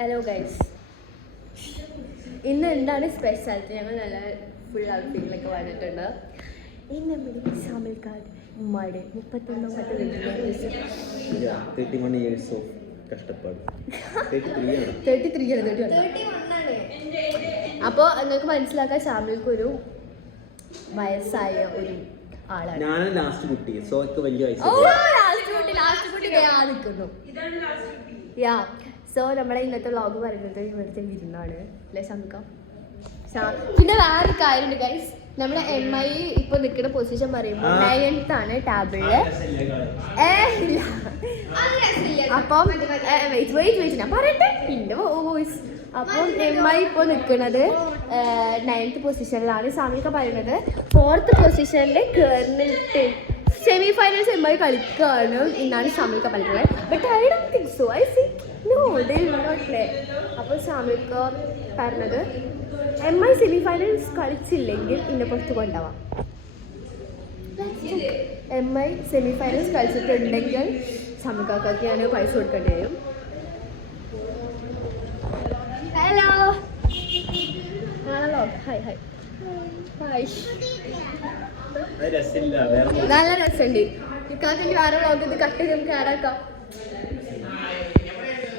Hello guys, ഇന്ന് എന്താണ് special? ഞങ്ങൾ നല്ല ഫുൾ ഔട്ട്ഫിറ്റിലൊക്കെ വന്നിട്ടുണ്ട്. ഇന്ന് നമ്മുടെ ഷാമിൽക്കാട് ഉമ്മയുടെ 31ാമത്തെ അപ്പോൾ നിങ്ങൾക്ക് മനസ്സിലാക്കാൻ ഷാമിൽക്കൊരു വയസ്സായ ഒരു ആളാണ്. ലാസ്റ്റ് കുട്ടി നിൽക്കുന്നു. യാ, സോ നമ്മുടെ ഇന്നത്തെ വ്ളോഗ് പറയുന്നത് ഇവിടുത്തെ വിരുന്നാണ് അല്ലേ ഷാമിക്ക? പിന്നെ വേറൊരു കാര്യമുണ്ട് ഗൈസ്, നമ്മുടെ MI ഇപ്പൊ നിൽക്കുന്ന പൊസിഷൻ പറയുമ്പോൾ 9th ആണ് ടാബിളില്. അപ്പം വെയിറ്റ് ഞാൻ പറയട്ടെ പിന്നെ വോയിസ്. അപ്പം MI ഇപ്പോൾ നിൽക്കുന്നത് 9th പൊസിഷനിലാണ്. ഷാമിക്ക പറയുന്നത് 4th പൊസിഷനിൽ കയറിയിട്ട് സെമി ഫൈനൽസ് MI കളിക്കുകയാണ് എന്നാണ് ഷാമിക്ക പറയുന്നത്. But I don't think so. I see no, they will not play. അപ്പോൾ ഷാമിക്ക പറഞ്ഞത് MI സെമി ഫൈനൽസ് കളിച്ചില്ലെങ്കിൽ ഇന്നെ പുറത്ത് കൊണ്ടുപോവാം. MI സെമി ഫൈനൽസ് കളിച്ചിട്ടുണ്ടെങ്കിൽ ഷാമിക്കാക്ക് ഞാൻ പൈസ കൊടുക്കേണ്ടി വരും. Hello, hello, hi hi hi. നല്ല രസമുണ്ട്. ഇക്കാക്ക് വേറെ വ്ളോഗ് ഇത് കട്ട് ചെയ്ത് നമുക്ക് ആരാക്കാം.